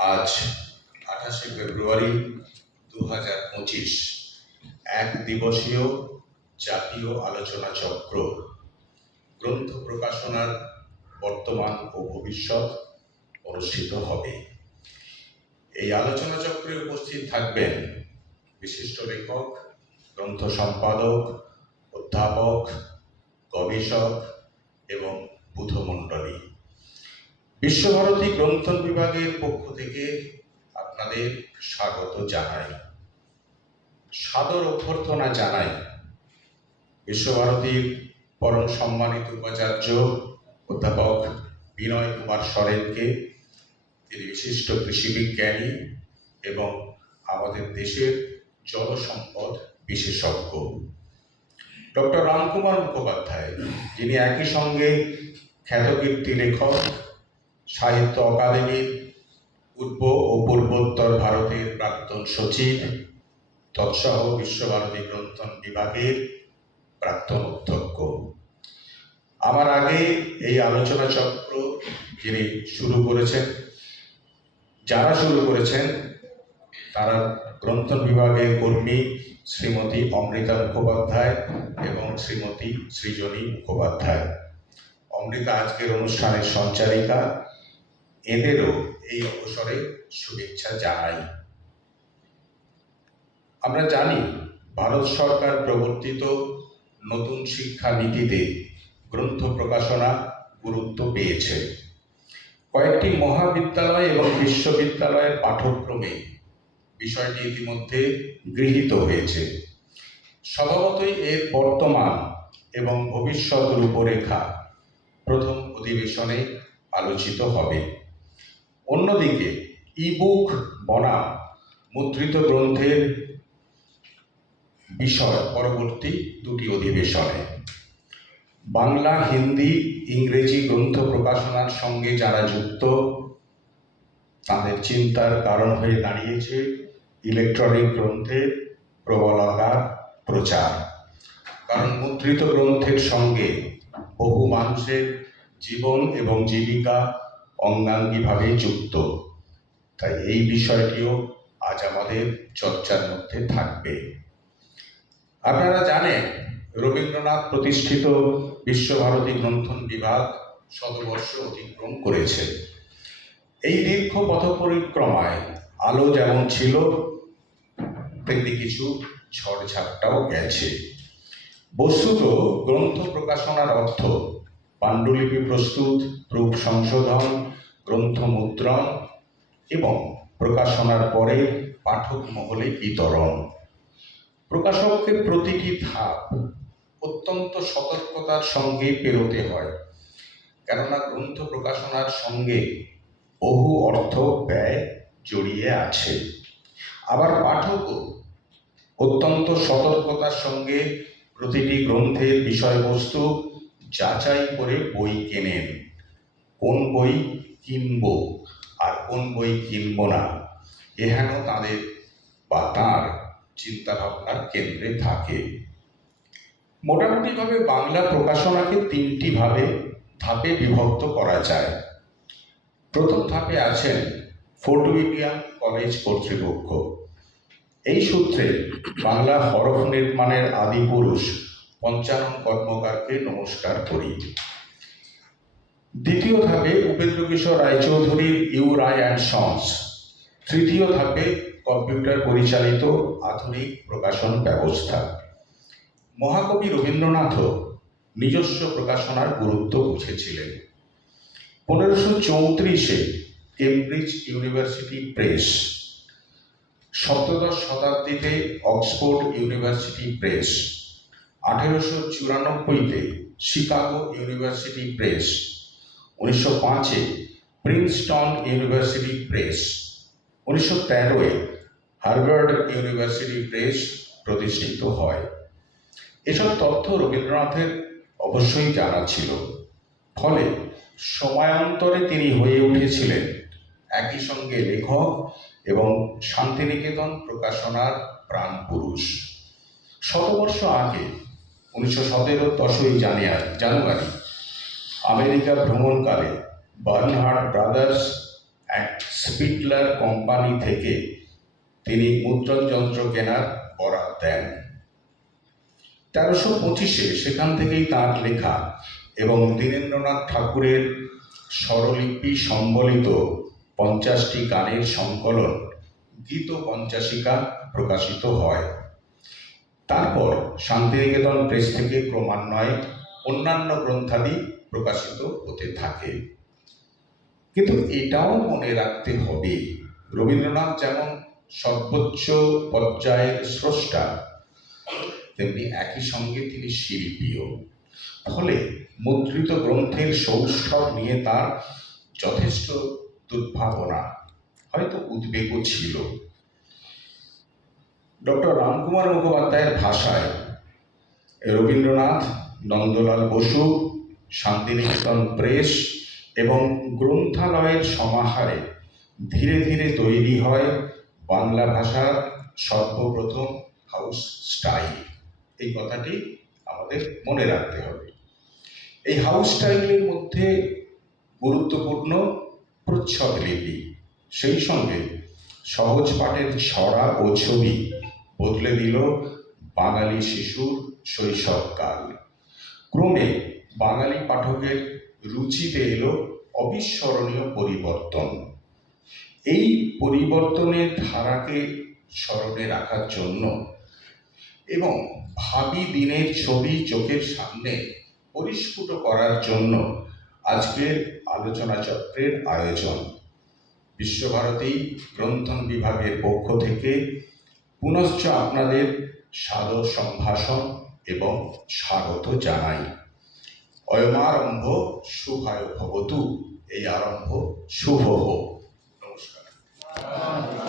আজ আঠাশে ফেব্রুয়ারি দু হাজার পঁচিশ। এক দিবসীয় জাতীয় আলোচনা চক্র। গ্রন্থ প্রকাশনার বর্তমান ও ভবিষ্যৎ অনুষ্ঠিত হবে। এই আলোচনা চক্রে উপস্থিত থাকবেন বিশিষ্ট লেখক, গ্রন্থ সম্পাদক, অধ্যাপক, গবেষক এবং বিশ্বভারতী গ্রন্থন বিভাগের পক্ষ থেকে আপনাদের স্বাগত জানাই। সাদর অভ্যর্থনা জানাই বিশ্বভারতীর পরম সম্মানিত উপাচার্য অধ্যাপক বিনয় কুমার সরেনকে। তিনি বিশিষ্ট কৃষিবিজ্ঞানী এবং আমাদের দেশের জল সম্পদ বিশেষজ্ঞ। ডক্টর রামকুমার মুখোপাধ্যায়, যিনি একই সঙ্গে খ্যাতকীর্তি লেখক সাহিত্য অকাদেমির পূর্ব ও পূর্বোত্তর ভারতের প্রাক্তন সচিব, তৎসহ বিশ্বভারতী গ্রন্থন বিভাগের প্রাক্তন অধ্যক্ষ। আমার আগে এই আলোচনা চক্র যিনি শুরু করেছেন, যারা শুরু করেছেন, তারা গ্রন্থন বিভাগের কর্মী শ্রীমতী অমৃতা মুখোপাধ্যায় এবং শ্রীমতী সৃজনী মুখোপাধ্যায়। অমৃতা আজকের অনুষ্ঠানের সঞ্চারিকা এদেরও এই অবসরে শুভেচ্ছা জানাই। আমরা জানি, ভারত সরকার প্রবর্তিত নতুন শিক্ষা নীতিতে গ্রন্থ প্রকাশনা গুরুত্ব পেয়েছে। কয়েকটি মহাবিদ্যালয় এবং বিশ্ববিদ্যালয়ের পাঠ্যক্রমে বিষয়টি ইতিমধ্যে গৃহীত হয়েছে। স্বভাবতই এর বর্তমান এবং ভবিষ্যৎ রূপরেখা প্রথম অধিবেশনে আলোচিত হবে। অন্যদিকে ইবুক বনাম মুদ্রিত গ্রন্থের বিষয় পরবর্তী দুটি অধিবেশনে। বাংলা, হিন্দি, ইংরেজি গ্রন্থ প্রকাশনার সঙ্গে যারা যুক্ত, তাদের চিন্তার কারণ হয়ে দাঁড়িয়েছে ইলেকট্রনিক গ্রন্থের প্রবলতার প্রচার। কারণ মুদ্রিত গ্রন্থের সঙ্গে বহু মানুষের জীবন এবং জীবিকা অঙ্গাঙ্গিভাবে যুক্ত। তাই এই বিষয়টিও আজ আমাদের চর্চার মধ্যে থাকবে। আপনারা জানেন, রবীন্দ্রনাথ প্রতিষ্ঠিত বিশ্বভারতী গ্রন্থন বিভাগ শতবর্ষ অতিক্রম করেছে। এই দীর্ঘ পথ পরিক্রমায় আলো যেমন ছিল, তেমনি কিছু ঝড়ঝাপটাও গেছে। বস্তুত গ্রন্থ প্রকাশনার অর্থ পাণ্ডুলিপি প্রস্তুত, রূপ সংশোধন, গ্রন্থ মুদ্রণ এবং প্রকাশনার পরে পাঠক মহলে বিতরণ। প্রকাশককে প্রতিটি ধাপ অত্যন্ত সতর্কতার সঙ্গে পেরোতে হয়, কেননা গ্রন্থ প্রকাশনার সঙ্গে বহু অর্থ ব্যয় জড়িয়ে আছে। আবার পাঠকও অত্যন্ত সতর্কতার সঙ্গে প্রতিটি গ্রন্থের বিষয়বস্তু যাচাই করে বই কেনেন। কোন বই কিনব আর কোন বই কিনব না এহেন তাদের বা তাঁর চিন্তাভাবনার কেন্দ্রে থাকে। মোটামুটিভাবে বাংলা প্রকাশনাকে তিনটি ভাবে ধাপে বিভক্ত করা যায়। প্রথম ধাপে আছেন ফোর্ট উইলিয়াম কলেজ কর্তৃপক্ষ। এই সূত্রে বাংলা হরফ নির্মাণের আদি পুরুষ পঞ্চানন কর্মকারকে নমস্কার করি। দ্বিতীয় ধাপে উপেন্দ্র কিশোর রায়চৌধুরীর ইউ রায় অ্যান্ড সন্স। তৃতীয় ধাপে কম্পিউটার পরিচালিত আধুনিক প্রকাশন ব্যবস্থা। মহাকবি রবীন্দ্রনাথও নিজস্ব প্রকাশনার গুরুত্ব বুঝেছিলেন। পনেরোশো চৌত্রিশে কেমব্রিজ ইউনিভার্সিটি প্রেস। সপ্তদশ শতাব্দীতে অক্সফোর্ড ইউনিভার্সিটি প্রেস। আঠেরোশো চুরানব্বইতে শিকাগো ইউনিভার্সিটি প্রেস, উনিশশো পাঁচে প্রিন্সটন ইউনিভার্সিটি প্রেস, উনিশশো তেরোয় হার্ভার্ড ইউনিভার্সিটি প্রেস প্রতিষ্ঠিত হয়। এসব তথ্য রবীন্দ্রনাথের অবশ্যই জানা ছিল। ফলে সময়ান্তরে তিনি হয়ে উঠেছিলেন। একই সঙ্গে লেখক এবং শান্তিনিকেতন প্রকাশনার প্রাণ পুরুষ শতবর্ষ আগে উনিশশো সতেরো দশই জানুয়ারি জানুয়ারি। America ভ্রমণকালে Bernhard Brothers and Spitler company থেকে তিনি মুদ্রণ যন্ত্র কেনার বরাদ দেন। তেরোশো পঁচিশে সেখান থেকেই তার লেখা এবং দীনেন্দ্রনাথ ঠাকুরের স্বরলিপি সম্বলিত পঞ্চাশটি গানের সংকলন গীত পঞ্চাশিকা প্রকাশিত হয়। তারপর শান্তিনিকেতন প্রেস থেকে ক্রমান্বয়ে অন্যান্য গ্রন্থাদি প্রকাশিত হতে থাকে। কিন্তু এটাও মনে রাখতে হবে, রবীন্দ্রনাথ যেমন সর্বোচ্চ পর্যায়ের স্রষ্টা, তেমনি একই সঙ্গে তিনি শিল্পীও। ফলে মুদ্রিত গ্রন্থের সৌষ্ঠব নিয়ে তার যথেষ্ট দুর্ভাবনা হয়তো উদ্বেগও ছিল। ডক্টর রামকুমার মুখোপাধ্যায়ের ভাষায় রবীন্দ্রনাথ, নন্দলাল বসু, শান্তিনিকেতন প্রেস এবং গ্রন্থালয়ের সমাহারে ধীরে ধীরে তৈরি হয় বাংলা ভাষার সর্বপ্রথম হাউস স্টাইল। এই কথাটি আমাদের মনে রাখতে হবে। এই হাউস স্টাইলের মধ্যে গুরুত্বপূর্ণ প্রচ্ছদ লিপি, সেই সঙ্গে সহজ পাঠের ছড়া ও ছবি বদলে দিল বাঙালি শিশুর শৈশবকাল। ক্রমে বাঙালি পাঠকের রুচিতে এলো অবিস্মরণীয় পরিবর্তন। এই পরিবর্তনের ধারাকে স্মরণে রাখার জন্য এবং ভাবি দিনের ছবি চোখের সামনে পরিস্ফুট করার জন্য আজকের আলোচনা চক্রের আয়োজন। বিশ্বভারতী গ্রন্থন বিভাগের পক্ষ থেকে পুনশ্চ আপনাদের সাদর সম্ভাষণ এবং স্বাগত জানাই। অয়মারম্ভ শুভায় ভবতু, এই আরম্ভ শুভ হোক। নমস্কার।